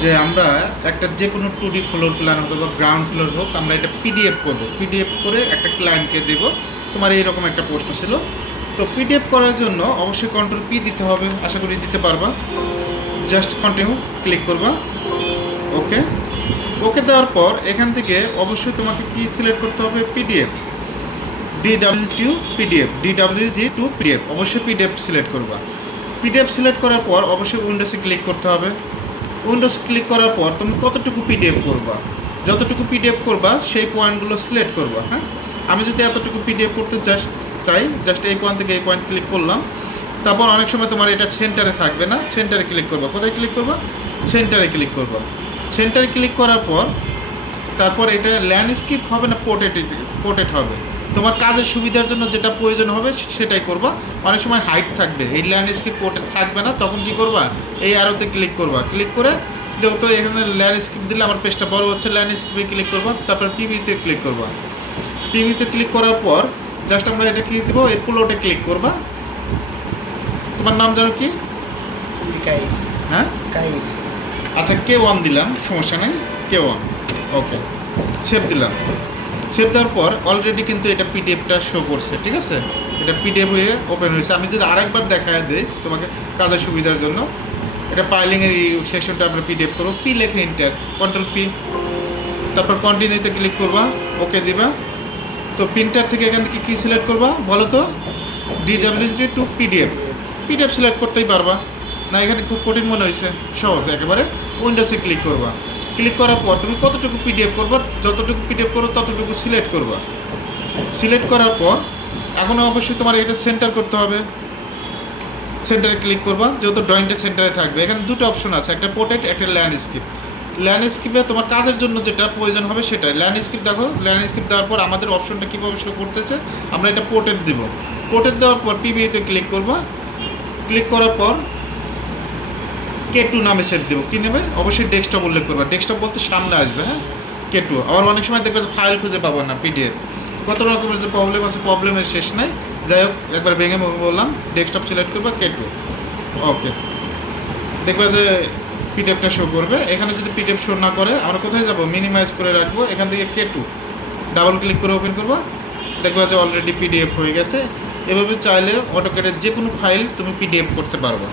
যে আমরা একটা যে কোনো টু ডি ফ্লোর প্ল্যান হোক বা গ্রাউন্ড ফ্লোর হোক, আমরা এটা পিডিএফ করব। পিডিএফ করে একটা ক্লায়েন্টকে দেব। তোমার এইরকম একটা প্রশ্ন ছিল। তো পিডিএফ করার জন্য অবশ্যই কন্ট্রোল পি দিতে হবে, আশা করি দিতে পারবা। জাস্ট কন্টিনিউ ক্লিক করবা। ওকে ওকে দেওয়ার পর এখান থেকে অবশ্যই তোমাকে কি সিলেক্ট করতে হবে? PDF DW to PDF DWG to PDF অবশ্যই পিডিএফ সিলেক্ট করবা। পিডিএফ সিলেক্ট করার পর অবশ্যই উইন্ডোজে ক্লিক করতে হবে। উইন্ডোজ ক্লিক করার পর তুমি কতটুকু পিডিএফ করবা? যতটুকু পিডিএফ করবা, সেই পয়েন্টগুলো সিলেক্ট করবা হ্যাঁ? আমি যদি এতটুকু পিডিএফ করতে জাস্ট চাই জাস্ট এই পয়েন্ট থেকে এই পয়েন্ট ক্লিক করলাম, তারপর অনেক সময় তোমার এটা সেন্টারে থাকবে না সেন্টারে ক্লিক করবা। কোথায় ক্লিক করবা? সেন্টারে ক্লিক করবা। সেন্টারে ক্লিক করার পর তারপর এটা ল্যান্ডস্কেপ হবে না পোর্টেট পোর্টেট হবে। তোমার কাজের সুবিধার জন্য যেটা প্রয়োজন হবে সেটাই করবা। অনেক সময় হাইট থাকবে। এই ল্যান্ডস্কেপ পোর্টেট থাকবে না তখন কি করবা? এই আরোতে ক্লিক করবা। ক্লিক করে যেহেতু এখানে ল্যান্ডস্কেপ দিলে আমার পেজটা বড় হচ্ছে ল্যান্ডস্কেপে ক্লিক করবা। তারপর টিভিতে ক্লিক করবা। টিভিতে ক্লিক করার পর জাস্ট আমরা এটা কি দিব? এই প্লটে ক্লিক করবা। তোমার নাম জানো কি? হ্যাঁ? আচ্ছা কে ওয়ান দিলাম সমস্যা নেই। কে ওয়ান ওকে সেভ দিলাম। সেভ দেওয়ার পর অলরেডি কিন্তু এটা পিডিএফটা শো করছে, ঠিক আছে? এটা পিডিএফ হয়ে ওপেন হয়েছে। আমি যদি আরেকবার দেখায় দিই তোমাকে কাজের সুবিধার জন্য। এটা পাইলিংয়ের এই সেকশনটা আমরা পিডিএফ করব। পি লেখে ইন্টার কন্ট্রোল পি তারপর কন্টিনিউতে ক্লিক করবা ওকে দিবা। তো প্রিন্টার থেকে এখান থেকে কী সিলেক্ট করবা বলো তো? DWG to PDF PDF select করতেই পারবা। না, এখানে খুব কঠিন মনে হয়েছে। সহজ, একেবারে উইন্ডোজে ক্লিক করবা। ক্লিক করার পর তুমি কতটুকু পিডিএফ করবা, যতটুকু পিডিএফ করো, ততটুকু সিলেক্ট করবা। সিলেক্ট করার পর এখন অবশ্যই তোমার এটা সেন্টার করতে হবে। সেন্টারে ক্লিক করবা, যেহেতু ড্রয়িংটা সেন্টারে থাকবে। এখানে দুটো অপশন আছে, একটা পোর্ট্রেট একটা ল্যান্ডস্কেপ ল্যান্ডস্কেপে তোমার কাজের জন্য যেটা প্রয়োজন হবে সেটা ল্যান্ডস্কেপ দেখো ল্যান্ডস্কেপ দেওয়ার পর আমাদের অপশনটা কীভাবে শো করতেছে, আমরা এটা পোর্ট্রেট দিব। পোর্ট্রেট দেওয়ার পর পিবিএতে ক্লিক করবা। ক্লিক করার পর কে টু নামে সেট দেবো? কী নেবে? অবশ্যই ডেস্কটপ উল্লেখ করবে। ডেস্কটপ বলতে সামনে আসবে হ্যাঁ? K two? আবার অনেক সময় দেখবে যে ফাইল খুঁজে পাবো না পিডিএফ কত রকমের যে প্রবলেম আছে প্রবলেমের শেষ নাই। যাই হোক, একবার ভেঙে বললাম ডেস্কটপ সিলেক্ট করবা, কে টু? ওকে দেখবে যে পিডিএফটা শো করবে। এখানে যদি পিডিএফ শো না করে, আমরা কোথায় যাব? মিনিমাইজ করে রাখব। এখান থেকে কে টু? ডাবল ক্লিক করে ওপেন করবা। দেখবে যে অলরেডি পিডিএফ হয়ে গেছে। এভাবে চাইলে অটোকেটের যে কোনো ফাইল তুমি পিডিএফ করতে পারবা।